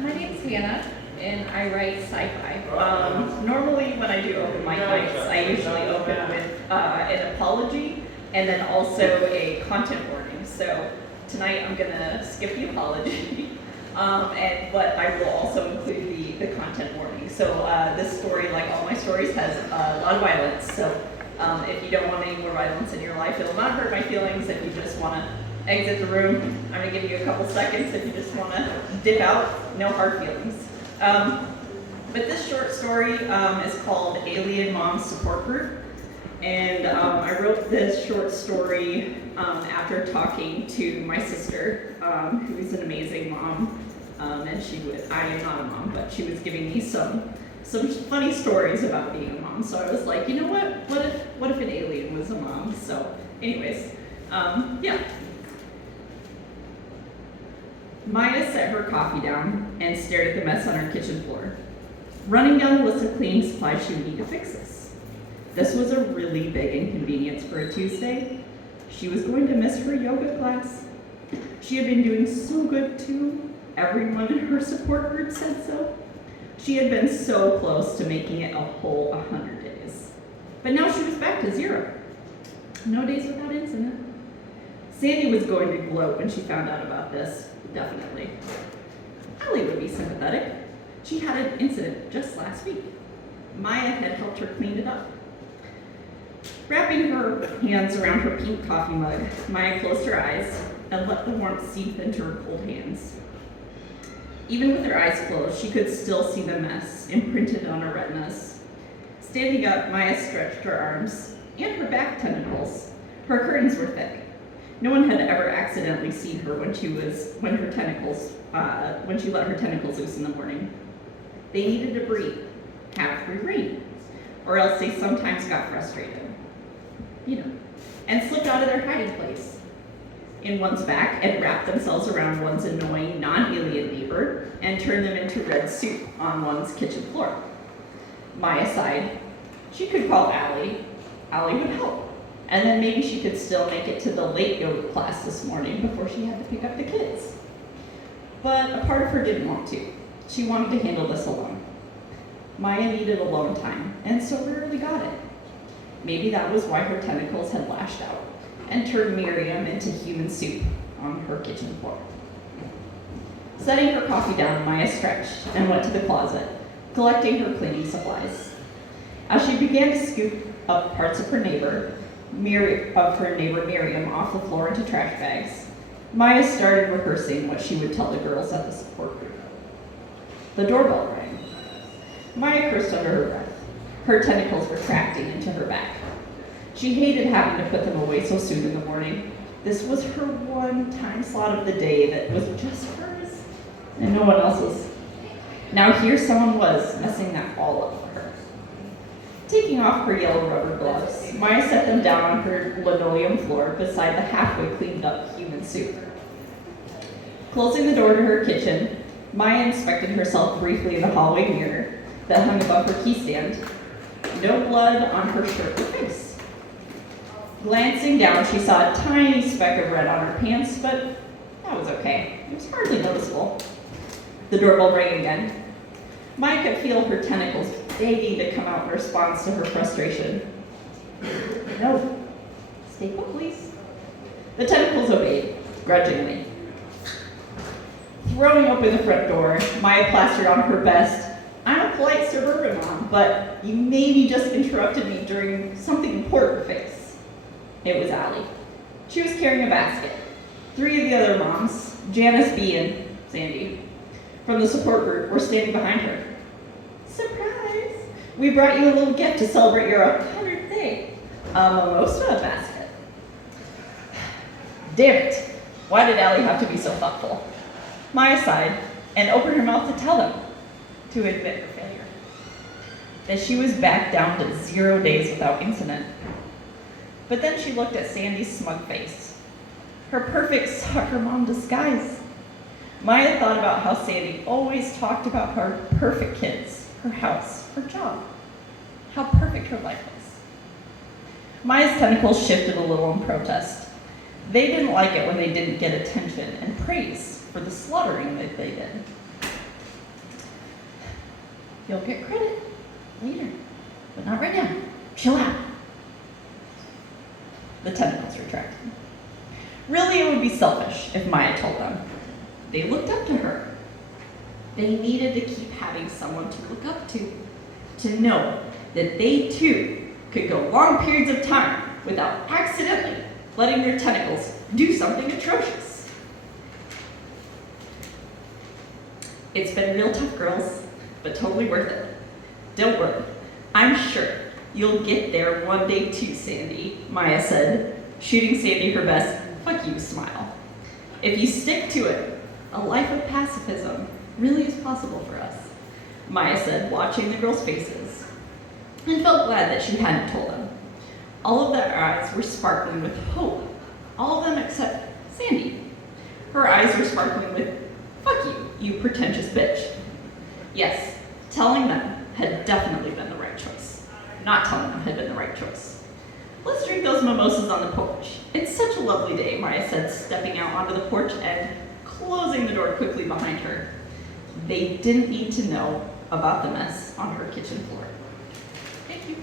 My name's Hannah, and I write sci-fi. Normally, when I do open mic nights, I usually open with an apology and then also a content warning. So tonight, I'm gonna skip the apology, but I will also include the content warning. So this story, like all my stories, has a lot of violence. So if you don't want any more violence in your life, it will not hurt my feelings. If you just want to exit the room, I'm going to give you a couple seconds if you just want to dip out. No hard feelings. But this short story is called Alien Mom Support Group. And I wrote this short story after talking to my sister, who is an amazing mom. And I am not a mom, but she was giving me some funny stories about being a mom. So I was like, you know what? What if an alien was a mom? So anyways, yeah. Maya set her coffee down and stared at the mess on her kitchen floor, running down the list of cleaning supplies she would need to fix this. This was a really big inconvenience for a Tuesday. She was going to miss her yoga class. She had been doing so good too. Everyone in her support group said so. She had been so close to making it a whole 100 days. But now she was back to 0. No days without incident. Sandy was going to gloat when she found out about this, definitely. Allie would be sympathetic. She had an incident just last week. Maya had helped her clean it up. Wrapping her hands around her pink coffee mug, Maya closed her eyes and let the warmth seep into her cold hands. Even with her eyes closed, she could still see the mess imprinted on her retinas. Standing up, Maya stretched her arms and her back tentacles. Her curtains were thick. No one had ever accidentally seen her when she let her tentacles loose in the morning. They needed to breathe, have free reign, or else they sometimes got frustrated, and slipped out of their hiding place in one's back and wrapped themselves around one's annoying non-alien neighbor and turned them into red soup on one's kitchen floor. Maya sighed. She could call Allie. Allie would help. And then maybe she could still make it to the late yoga class this morning before she had to pick up the kids. But a part of her didn't want to. She wanted to handle this alone. Maya needed alone time, and so rarely got it. Maybe that was why her tentacles had lashed out and turned Miriam into human soup on her kitchen floor. Setting her coffee down, Maya stretched and went to the closet, collecting her cleaning supplies. As she began to scoop up parts of her neighbor Miriam off the floor into trash bags, Maya started rehearsing what she would tell the girls at the support group. The doorbell rang. Maya cursed under her breath, her tentacles retracting into her back. She hated having to put them away so soon in the morning. This was her one time slot of the day that was just hers and no one else's. Now here someone was messing that all up for her. Taking off her yellow rubber gloves, Maya set them down on her linoleum floor beside the halfway cleaned up human soup. Closing the door to her kitchen, Maya inspected herself briefly in the hallway mirror that hung above her keystand. No blood on her shirt or face. Glancing down, she saw a tiny speck of red on her pants, but that was okay. It was hardly noticeable. The doorbell rang again. Maya could feel her tentacles begging to come out in response to her frustration. No. Stay put, please. The tentacles obeyed, grudgingly. Throwing open the front door, Maya plastered on her best, "I'm a polite suburban mom, but you maybe just interrupted me during something important" face. It was Allie. She was carrying a basket. 3 of the other moms, Janice B. and Sandy, from the support group were standing behind her. "Surprise! We brought you a little gift to celebrate your 100th day. A mimosa basket." Damn it! Why did Allie have to be so thoughtful? Maya sighed and opened her mouth to tell them, to admit her failure, that she was back down to 0 days without incident. But then she looked at Sandy's smug face, her perfect soccer mom disguise. Maya thought about how Sandy always talked about her perfect kids, her house, her job, how perfect her life was. Maya's tentacles shifted a little in protest. They didn't like it when they didn't get attention and praise for the slaughtering that they did. You'll get credit later, but not right now. Chill out. The tentacles retracted. Really, it would be selfish if Maya told them. They looked up to her. They needed to keep having someone to look up to know that they too could go long periods of time without accidentally letting their tentacles do something atrocious. It's been real tough, girls, but totally worth it. Don't worry, I'm sure you'll get there one day too, Sandy, Maya said, shooting Sandy her best "fuck you" smile. If you stick to it, a life of pacifism really is possible for us, Maya said, watching the girls' faces, and felt glad that she hadn't told them. All of their eyes were sparkling with hope, all of them except Sandy. Her eyes were sparkling with "fuck you, you pretentious bitch." Yes, telling them had definitely been the right choice. Not telling them had been the right choice. Let's drink those mimosas on the porch. It's such a lovely day, Maya said, stepping out onto the porch and closing the door quickly behind her. They didn't need to know about the mess on her kitchen floor. Thank you.